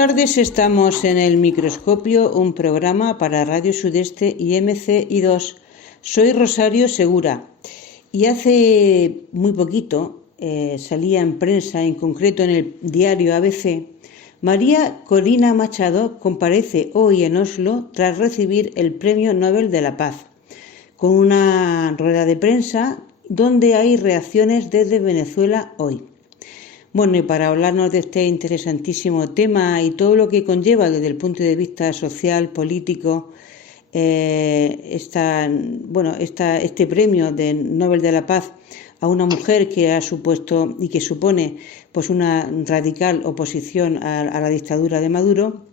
tardes, estamos en El Microscopio, un programa para Radio Sudeste y MCI2. Soy Rosario Segura y hace muy poquito salía en prensa, en concreto en el diario ABC, María Corina Machado comparece hoy en Oslo tras recibir el Premio Nobel de la Paz, con una rueda de prensa donde hay reacciones desde Venezuela hoy. Bueno, y para hablarnos de este interesantísimo tema y todo lo que conlleva desde el punto de vista social, político, este premio de Nobel de la Paz a una mujer que ha supuesto y que supone pues una radical oposición a la dictadura de Maduro,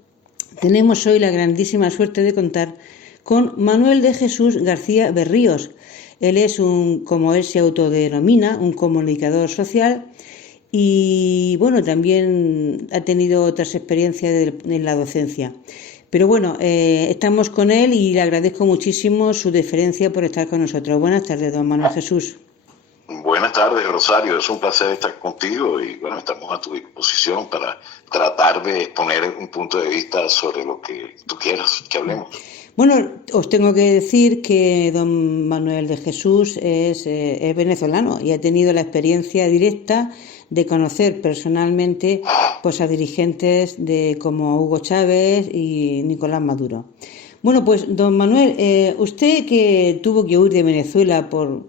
tenemos hoy la grandísima suerte de contar con Manuel de Jesús García Berríos. Él es como él se autodenomina, un comunicador social. Y bueno, también ha tenido otras experiencias en la docencia. Pero bueno, estamos con él y le agradezco muchísimo su deferencia por estar con nosotros. Buenas tardes, don Manuel Jesús. Buenas tardes, Rosario. Es un placer estar contigo y bueno, estamos a tu disposición para tratar de exponer un punto de vista sobre lo que tú quieras que hablemos. Bueno, os tengo que decir que don Manuel de Jesús es venezolano y ha tenido la experiencia directa de conocer personalmente pues a dirigentes como Hugo Chávez y Nicolás Maduro. Bueno, pues don Manuel, usted que tuvo que huir de Venezuela por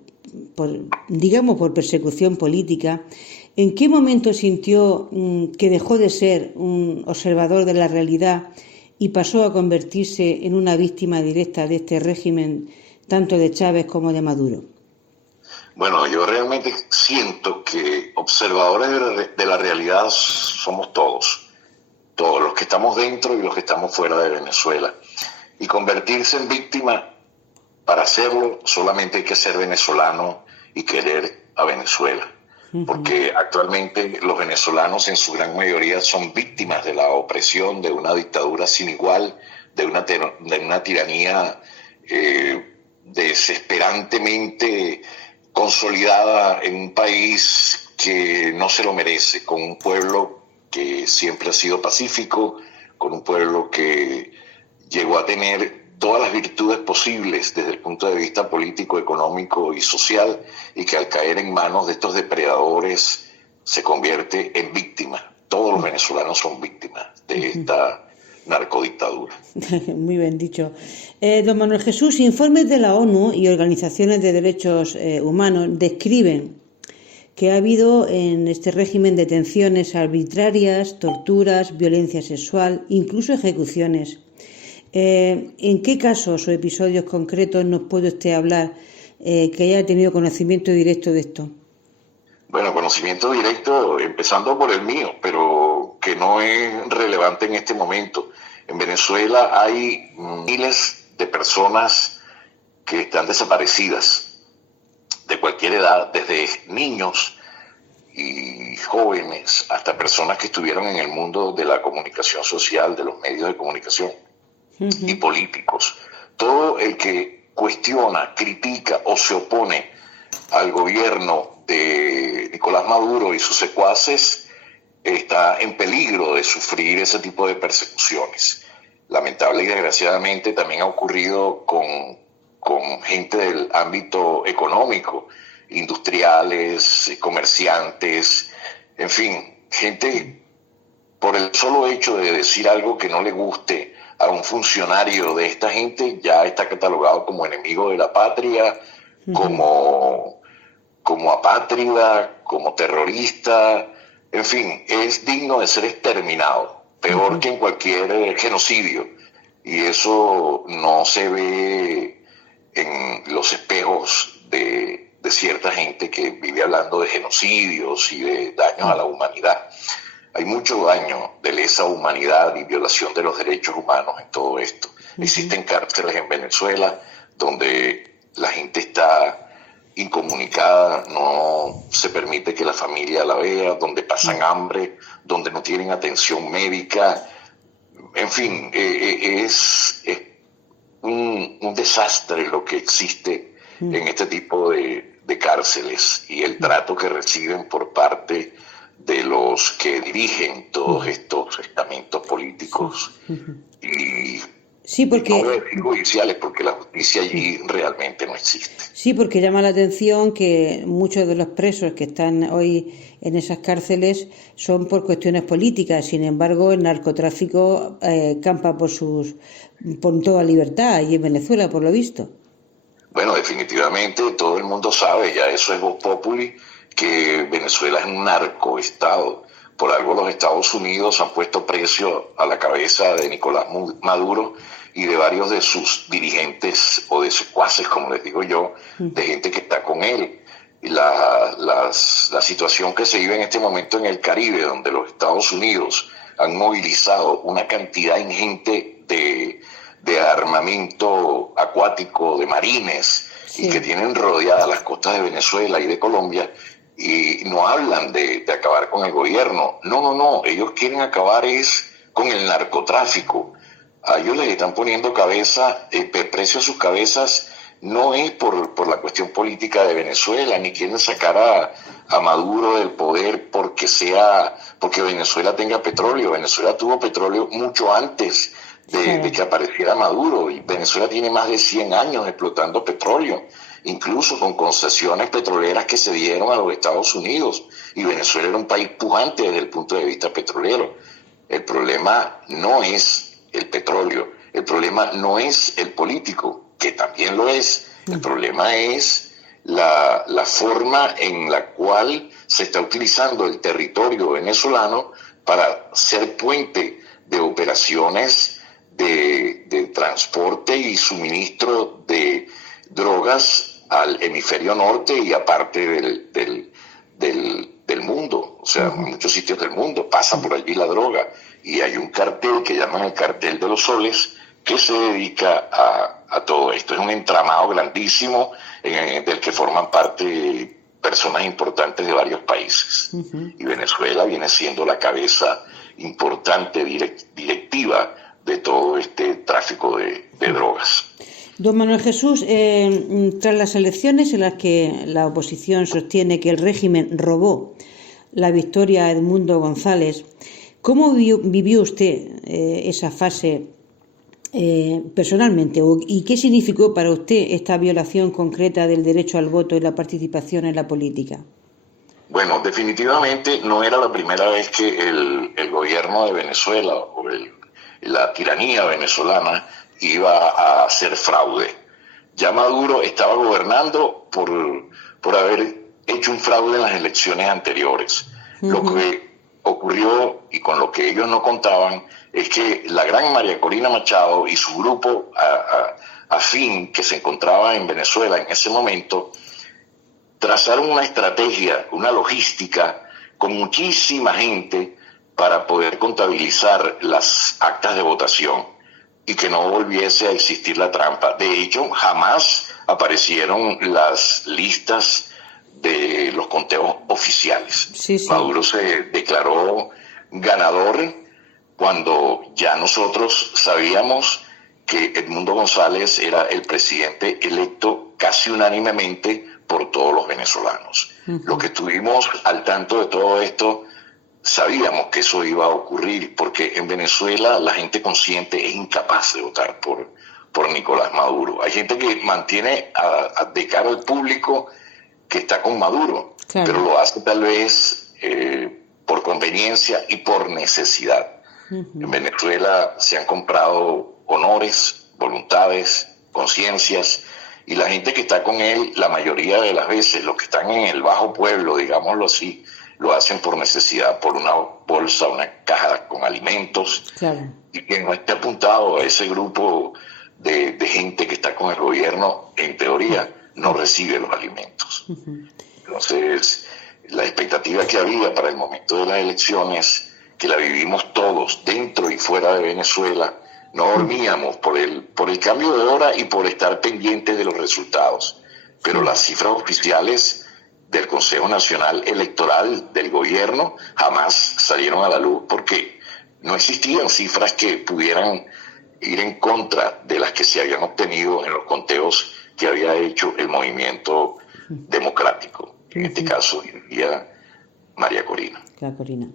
persecución política, ¿en qué momento sintió que dejó de ser un observador de la realidad y pasó a convertirse en una víctima directa de este régimen, tanto de Chávez como de Maduro? Bueno, yo realmente siento que observadores de la realidad somos todos los que estamos dentro y los que estamos fuera de Venezuela. Y convertirse en víctima, para hacerlo, solamente hay que ser venezolano y querer a Venezuela. Porque actualmente los venezolanos en su gran mayoría son víctimas de la opresión de una dictadura sin igual, de una tiranía desesperantemente consolidada en un país que no se lo merece, con un pueblo que siempre ha sido pacífico, con un pueblo que llegó a tener todas las virtudes posibles desde el punto de vista político, económico y social, y que al caer en manos de estos depredadores se convierte en víctima. Todos los venezolanos son víctimas de esta narcodictadura. Muy bien dicho. Don Manuel Jesús, informes de la ONU y organizaciones de derechos humanos describen que ha habido en este régimen detenciones arbitrarias, torturas, violencia sexual, incluso ejecuciones. ¿En qué casos o episodios concretos nos puede usted hablar que haya tenido conocimiento directo de esto? Bueno, conocimiento directo, empezando por el mío, pero que no es relevante en este momento. En Venezuela hay miles de personas que están desaparecidas de cualquier edad, desde niños y jóvenes hasta personas que estuvieron en el mundo de la comunicación social, de los medios de comunicación y políticos. Todo el que cuestiona, critica o se opone al gobierno de Nicolás Maduro y sus secuaces está en peligro de sufrir ese tipo de persecuciones. Lamentable y desgraciadamente también ha ocurrido con gente del ámbito económico, industriales, comerciantes, en fin, gente por el solo hecho de decir algo que no le guste a un funcionario de esta gente ya está catalogado como enemigo de la patria, como apátrida, como terrorista, en fin, es digno de ser exterminado, peor que en cualquier genocidio. Y eso no se ve en los espejos de cierta gente que vive hablando de genocidios y de daños a la humanidad. Hay mucho daño de lesa humanidad y violación de los derechos humanos en todo esto. Existen cárceles en Venezuela donde la gente está incomunicada, no se permite que la familia la vea, donde pasan hambre, donde no tienen atención médica. En fin, es un desastre lo que existe en este tipo de cárceles y el trato que reciben por parte de los que dirigen todos estos estamentos políticos y Sí, no voy a porque decir judiciales, porque la justicia allí realmente no existe. sí, porque llama la atención que muchos de los presos que están hoy en esas cárceles son por cuestiones políticas. Sin embargo, el narcotráfico campa por toda libertad y en Venezuela, por lo visto. Bueno, definitivamente todo el mundo sabe, ya eso es vox populi, que Venezuela es un narcoestado. Por algo los Estados Unidos han puesto precio a la cabeza de Nicolás Maduro y de varios de sus dirigentes o de secuaces, como les digo yo, de gente que está con él. Y la situación que se vive en este momento en el Caribe, donde los Estados Unidos han movilizado una cantidad ingente de armamento acuático, de marines, y que tienen rodeadas las costas de Venezuela y de Colombia, y no hablan de acabar con el gobierno. No, ellos quieren acabar es con el narcotráfico. A ellos les están poniendo precio a sus cabezas, no es por la cuestión política de Venezuela, ni quieren sacar a Maduro del poder porque Venezuela tenga petróleo. Venezuela tuvo petróleo mucho antes de que apareciera Maduro, y Venezuela tiene más de 100 años explotando petróleo, incluso con concesiones petroleras que se dieron a los Estados Unidos, y Venezuela era un país pujante desde el punto de vista petrolero. El problema no es el petróleo, el problema no es el político, que también lo es, el problema es la forma en la cual se está utilizando el territorio venezolano para ser puente de operaciones de transporte y suministro de drogas al hemisferio norte y a parte del mundo. O sea, en muchos sitios del mundo pasa por allí la droga, y hay un cartel que llaman el cartel de los soles que se dedica a todo esto. Es un entramado grandísimo del que forman parte personas importantes de varios países. Y Venezuela viene siendo la cabeza importante directiva de todo este tráfico de drogas. Don Manuel Jesús, tras las elecciones en las que la oposición sostiene que el régimen robó la victoria a Edmundo González, ¿cómo vivió usted esa fase personalmente? ¿Y qué significó para usted esta violación concreta del derecho al voto y la participación en la política? Bueno, definitivamente no era la primera vez que el gobierno de Venezuela o la tiranía venezolana iba a hacer fraude. Ya Maduro estaba gobernando por haber hecho un fraude en las elecciones anteriores. Lo que ocurrió, y con lo que ellos no contaban, es que la gran María Corina Machado y su grupo afín que se encontraba en Venezuela en ese momento trazaron una estrategia, una logística con muchísima gente para poder contabilizar las actas de votación y que no volviese a existir la trampa. De hecho, jamás aparecieron las listas de los conteos oficiales. Sí. Maduro se declaró ganador cuando ya nosotros sabíamos que Edmundo González era el presidente electo casi unánimemente por todos los venezolanos. Los que estuvimos al tanto de todo esto sabíamos que eso iba a ocurrir, porque en Venezuela la gente consciente es incapaz de votar por Nicolás Maduro. Hay gente que mantiene de cara al público que está con Maduro, pero lo hace tal vez por conveniencia y por necesidad. En Venezuela se han comprado honores, voluntades, conciencias, y la gente que está con él, la mayoría de las veces, los que están en el bajo pueblo, digámoslo así, lo hacen por necesidad, por una bolsa, una caja con alimentos. Y quien no esté apuntado a ese grupo de gente que está con el gobierno, en teoría, no recibe los alimentos. Entonces, la expectativa que había para el momento de las elecciones, que la vivimos todos, dentro y fuera de Venezuela, no dormíamos por el cambio de hora y por estar pendientes de los resultados. Pero las cifras oficiales del Consejo Nacional Electoral del gobierno jamás salieron a la luz, porque no existían cifras que pudieran ir en contra de las que se habían obtenido en los conteos que había hecho el movimiento democrático, en este caso diría María Corina. La Corina.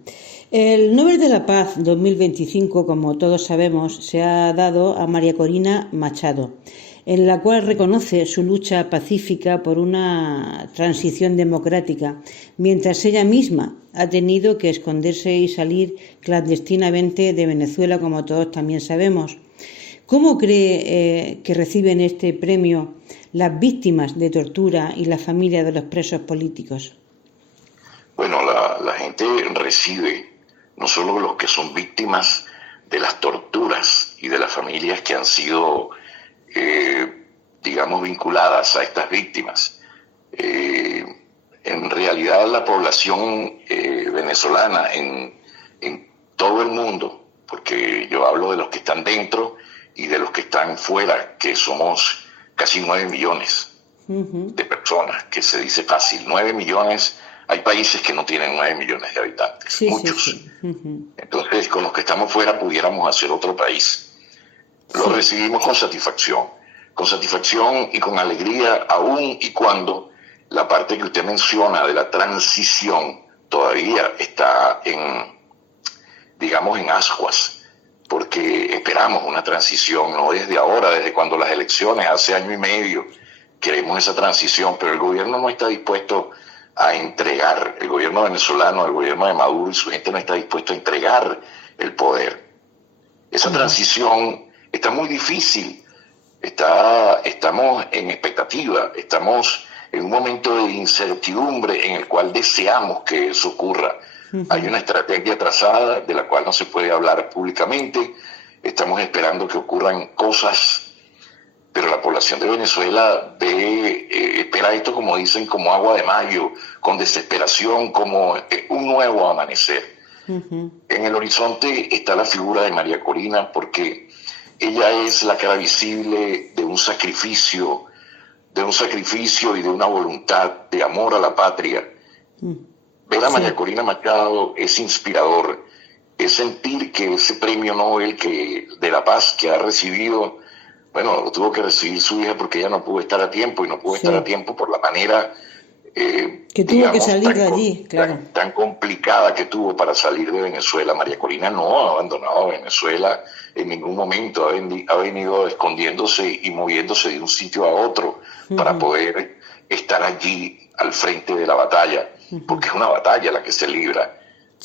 El Nobel de la Paz 2025, como todos sabemos, se ha dado a María Corina Machado, en la cual reconoce su lucha pacífica por una transición democrática, mientras ella misma ha tenido que esconderse y salir clandestinamente de Venezuela, como todos también sabemos. ¿Cómo cree que reciben este premio las víctimas de tortura y las familias de los presos políticos? Bueno, la gente recibe, no solo los que son víctimas de las torturas y de las familias que han sido, digamos, vinculadas a estas víctimas. En realidad la población venezolana en todo el mundo, porque yo hablo de los que están dentro y de los que están fuera, que somos casi 9 millones de personas, que se dice fácil, 9 millones. Hay países que no tienen 9 millones de habitantes, sí, muchos. Sí. Entonces, con los que estamos fuera pudiéramos hacer otro país. Lo recibimos con satisfacción y con alegría, aún y cuando la parte que usted menciona de la transición todavía está digamos, en ascuas, porque esperamos una transición, no desde ahora, desde cuando las elecciones, hace año y medio, queremos esa transición, pero el gobierno no está dispuesto a entregar, el gobierno venezolano, el gobierno de Maduro y su gente no está dispuesto a entregar el poder. Esa transición está muy difícil, estamos en expectativa, estamos en un momento de incertidumbre en el cual deseamos que eso ocurra. Hay una estrategia trazada de la cual no se puede hablar públicamente, estamos esperando que ocurran cosas, pero la población de Venezuela espera esto, como dicen, como agua de mayo, con desesperación, como un nuevo amanecer. En el horizonte está la figura de María Corina, porque ella es la cara visible de un sacrificio y de una voluntad de amor a la patria. Ver a María Corina Machado es inspirador, es sentir que ese premio Nobel de la Paz que ha recibido, bueno, lo tuvo que recibir su hija porque ella no pudo estar a tiempo, y no pudo estar a tiempo por la manera que tuvo que salir de allí, claro. Tan complicada que tuvo para salir de Venezuela. María Corina no ha abandonado Venezuela en ningún momento, ha venido escondiéndose y moviéndose de un sitio a otro para poder estar allí al frente de la batalla, porque es una batalla la que se libra,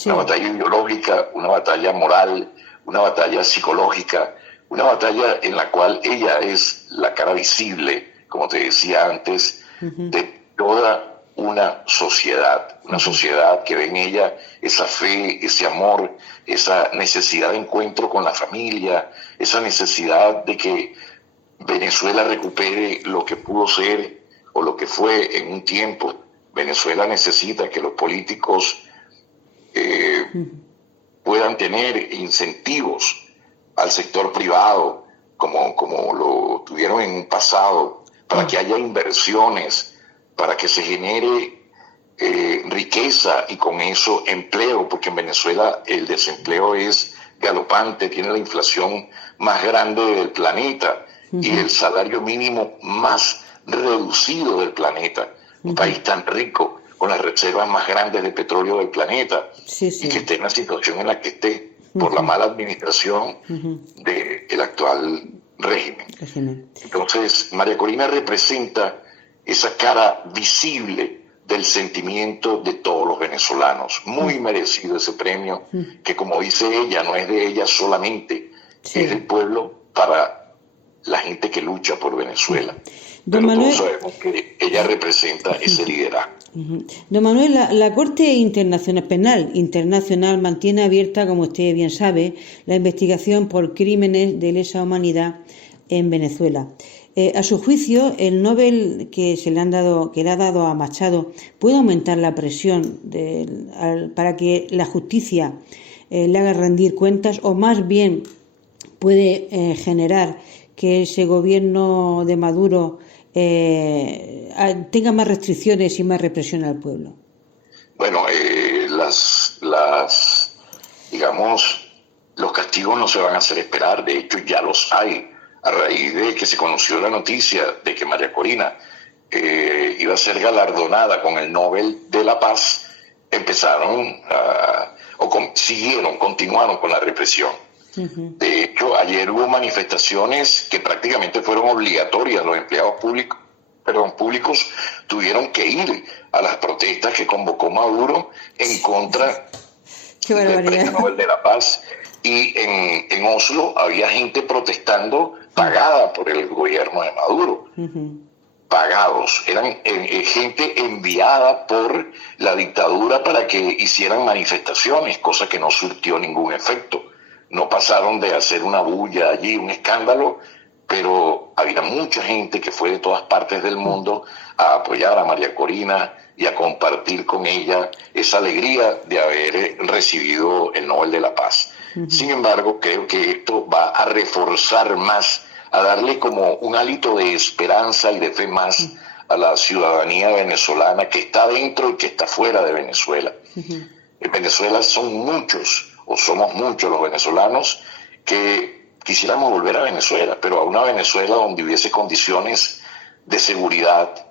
una batalla ideológica, una batalla moral, una batalla psicológica, una batalla en la cual ella es la cara visible, como te decía antes, de toda una sociedad que ve en ella esa fe, ese amor, esa necesidad de encuentro con la familia, esa necesidad de que Venezuela recupere lo que pudo ser o lo que fue en un tiempo. Venezuela necesita que los políticos puedan tener incentivos al sector privado, como lo tuvieron en un pasado, para que haya inversiones, para que se genere riqueza y con eso empleo, porque en Venezuela el desempleo es galopante, tiene la inflación más grande del planeta y el salario mínimo más reducido del planeta. Un país tan rico, con las reservas más grandes de petróleo del planeta, y que esté en la situación en la que esté por la mala administración del actual régimen. Entonces, María Corina representa esa cara visible del sentimiento de todos los venezolanos. Muy merecido ese premio, que como dice ella, no es de ella solamente, es del pueblo para la gente que lucha por Venezuela. Don Pero Manuel, todos sabemos que ella representa ese liderazgo. Don Manuel, la Corte Penal Internacional mantiene abierta, como usted bien sabe, la investigación por crímenes de lesa humanidad en Venezuela. A su juicio, el Nobel que le ha dado a Machado puede aumentar la presión para que la justicia le haga rendir cuentas, o más bien puede generar que ese gobierno de Maduro tenga más restricciones y más represión al pueblo. Bueno, digamos, los castigos no se van a hacer esperar, de hecho ya los hay. A raíz de que se conoció la noticia de que María Corina iba a ser galardonada con el Nobel de la Paz, continuaron con la represión. De hecho, ayer hubo manifestaciones que prácticamente fueron obligatorias. Los empleados públicos tuvieron que ir a las protestas que convocó Maduro en contra del Premio Nobel de la Paz. Y en Oslo había gente protestando pagada por el gobierno de Maduro. Pagados, eran gente enviada por la dictadura para que hicieran manifestaciones, cosa que no surtió ningún efecto. No pasaron de hacer una bulla allí, un escándalo, pero había mucha gente que fue de todas partes del mundo a apoyar a María Corina y a compartir con ella esa alegría de haber recibido el Nobel de la Paz. Sin embargo, creo que esto va a reforzar más, a darle como un hálito de esperanza y de fe más a la ciudadanía venezolana que está dentro y que está fuera de Venezuela. En Venezuela son muchos, o somos muchos los venezolanos que quisiéramos volver a Venezuela, pero a una Venezuela donde hubiese condiciones de seguridad,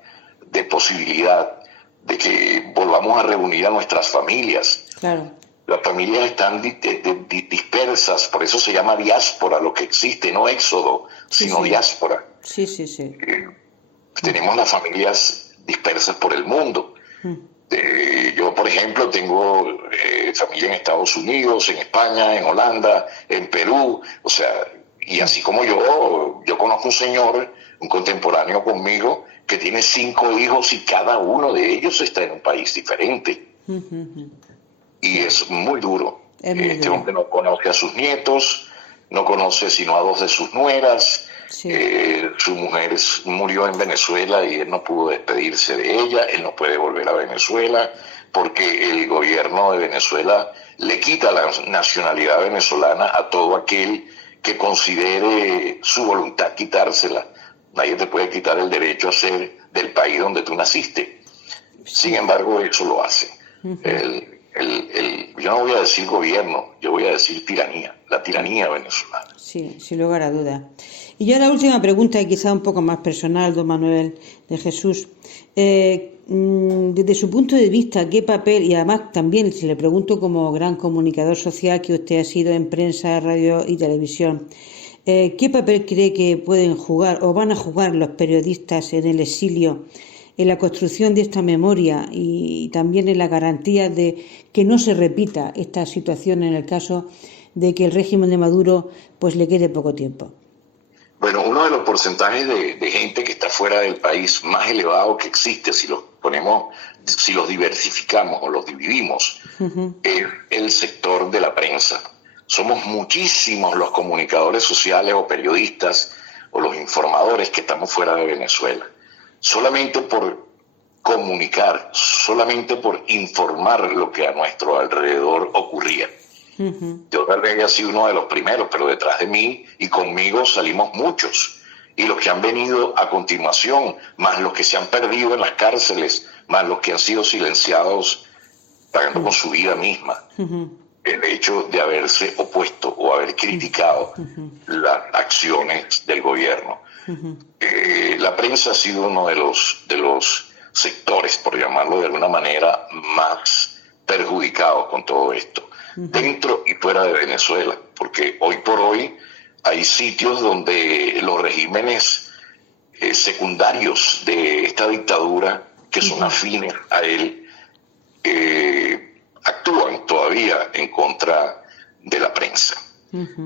de posibilidad, de que volvamos a reunir a nuestras familias. Claro. Las familias están dispersas, por eso se llama diáspora, lo que existe, no éxodo, sino diáspora. Tenemos las familias dispersas por el mundo. Yo, por ejemplo, tengo familia en Estados Unidos, en España, en Holanda, en Perú, o sea, y así como yo conozco un señor, un contemporáneo conmigo, que tiene 5 hijos y cada uno de ellos está en un país diferente. Y es muy duro. Este hombre no conoce a sus nietos, no conoce sino a 2 de sus nueras. Su mujer murió en Venezuela y él no pudo despedirse de ella. Él no puede volver a Venezuela porque el gobierno de Venezuela le quita la nacionalidad venezolana a todo aquel que considere su voluntad quitársela. Nadie te puede quitar el derecho a ser del país donde tú naciste. Sin embargo, eso lo hace. Yo no voy a decir gobierno, yo voy a decir tiranía, la tiranía venezolana. Sí, sin lugar a duda. Y ya la última pregunta, y quizá un poco más personal, don Manuel de Jesús. Desde su punto de vista, ¿qué papel, y además también se le pregunto como gran comunicador social que usted ha sido en prensa, radio y televisión, ¿qué papel cree que pueden jugar o van a jugar los periodistas en el exilio en la construcción de esta memoria y también en la garantía de que no se repita esta situación en el caso de que el régimen de Maduro pues le quede poco tiempo? Bueno, uno de los porcentajes de gente que está fuera del país más elevado que existe, si los diversificamos o los dividimos, es el sector de la prensa. Somos muchísimos los comunicadores sociales o periodistas o los informadores que estamos fuera de Venezuela. Solamente por comunicar, solamente por informar lo que a nuestro alrededor ocurría. Yo tal vez haya sido uno de los primeros, pero detrás de mí y conmigo salimos muchos. Y los que han venido a continuación, más los que se han perdido en las cárceles, más los que han sido silenciados, pagando con su vida misma. El hecho de haberse opuesto o haber criticado las acciones del gobierno. La prensa ha sido uno de los sectores, por llamarlo de alguna manera, más perjudicados con todo esto, dentro y fuera de Venezuela, porque hoy por hoy hay sitios donde los regímenes secundarios de esta dictadura, que son afines a él, actúan todavía en contra de la prensa.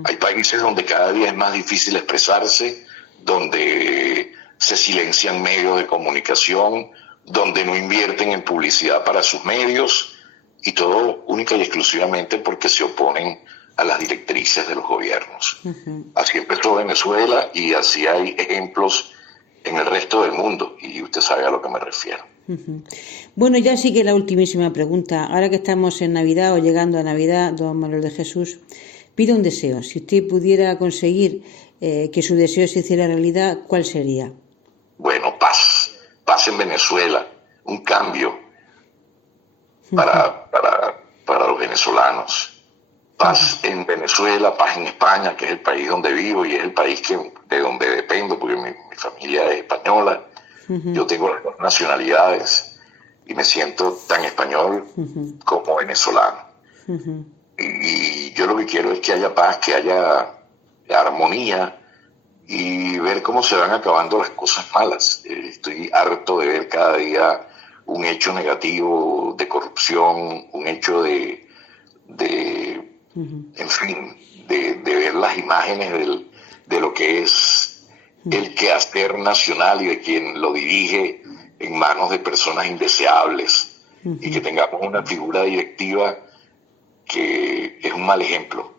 Hay países donde cada día es más difícil expresarse, donde se silencian medios de comunicación, donde no invierten en publicidad para sus medios, y todo única y exclusivamente porque se oponen a las directrices de los gobiernos. Así empezó Venezuela y así hay ejemplos en el resto del mundo, y usted sabe a lo que me refiero. Bueno, ya sí que la ultimísima pregunta. Ahora que estamos en Navidad o llegando a Navidad, don Manuel de Jesús, pide un deseo. Si usted pudiera conseguir que su deseo se hiciera realidad, ¿cuál sería? Bueno, paz en Venezuela, un cambio para los venezolanos. Paz en Venezuela, paz en España, que es el país donde vivo y es el país de donde dependo, porque mi familia es española. Yo tengo las 2 nacionalidades. y me siento tan español como venezolano. Y yo lo que quiero es que haya paz, que haya armonía y ver cómo se van acabando las cosas malas. Estoy harto de ver cada día un hecho negativo de corrupción, un hecho en fin, de ver las imágenes de lo que es el quehacer nacional y de quien lo dirige en manos de personas indeseables, y que tengamos una figura directiva que es un mal ejemplo.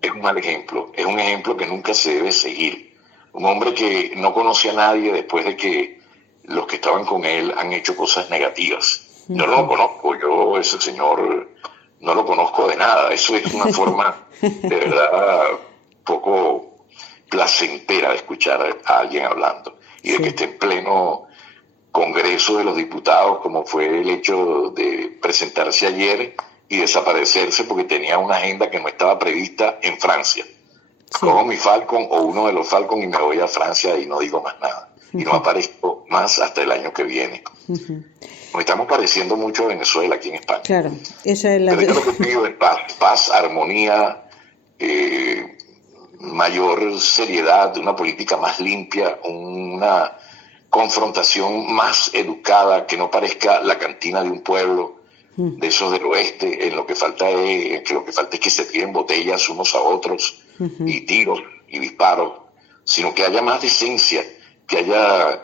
Es un mal ejemplo, es un ejemplo que nunca se debe seguir. Un hombre que no conoce a nadie después de que los que estaban con él han hecho cosas negativas. Yo no lo conozco, yo ese señor no lo conozco de nada. Eso es una forma de verdad poco placentera de escuchar a alguien hablando, y de que esté en pleno Congreso de los Diputados, como fue el hecho de presentarse ayer y desaparecerse porque tenía una agenda que no estaba prevista en Francia. Cojo mi Falcon o uno de los Falcon y me voy a Francia y no digo más nada. Y no aparezco más hasta el año que viene. Nos estamos pareciendo mucho a Venezuela aquí en España. Claro, esa es la... Pero yo lo que pido es paz, armonía, mayor seriedad, una política más limpia, una confrontación más educada, que no parezca la cantina de un pueblo, de esos del oeste. Lo que falta es que se tiren botellas unos a otros, y tiros y disparos, sino que haya más decencia, que haya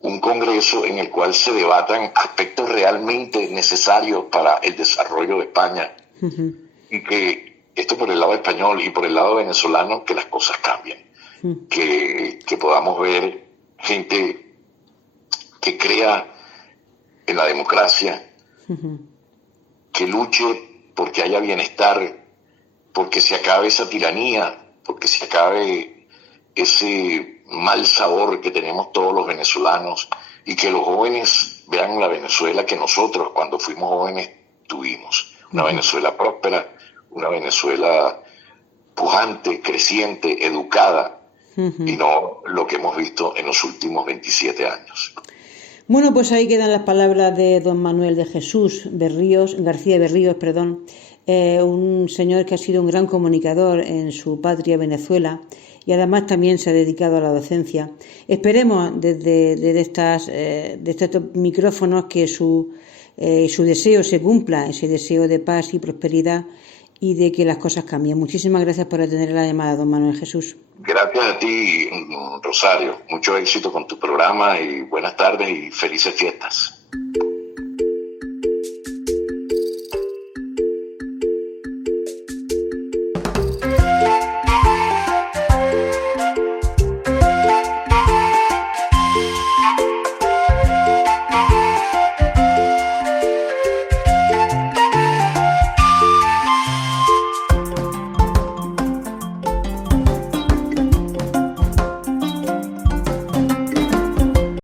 un Congreso en el cual se debatan aspectos realmente necesarios para el desarrollo de España, y que esto por el lado español y por el lado venezolano, que las cosas cambien, que podamos ver gente que crea en la democracia, que luche porque haya bienestar, porque se acabe esa tiranía, porque se acabe ese mal sabor que tenemos todos los venezolanos, y que los jóvenes vean la Venezuela que nosotros cuando fuimos jóvenes tuvimos. Una Venezuela próspera, una Venezuela pujante, creciente, educada, y no lo que hemos visto en los últimos 27 años. Bueno, pues ahí quedan las palabras de don Manuel de Jesús García Berríos, un señor que ha sido un gran comunicador en su patria Venezuela, y además también se ha dedicado a la docencia. Esperemos desde estos micrófonos que su deseo se cumpla, ese deseo de paz y prosperidad, y de que las cosas cambien. Muchísimas gracias por atender la llamada, don Manuel Jesús. Gracias a ti, Rosario. Mucho éxito con tu programa y buenas tardes y felices fiestas.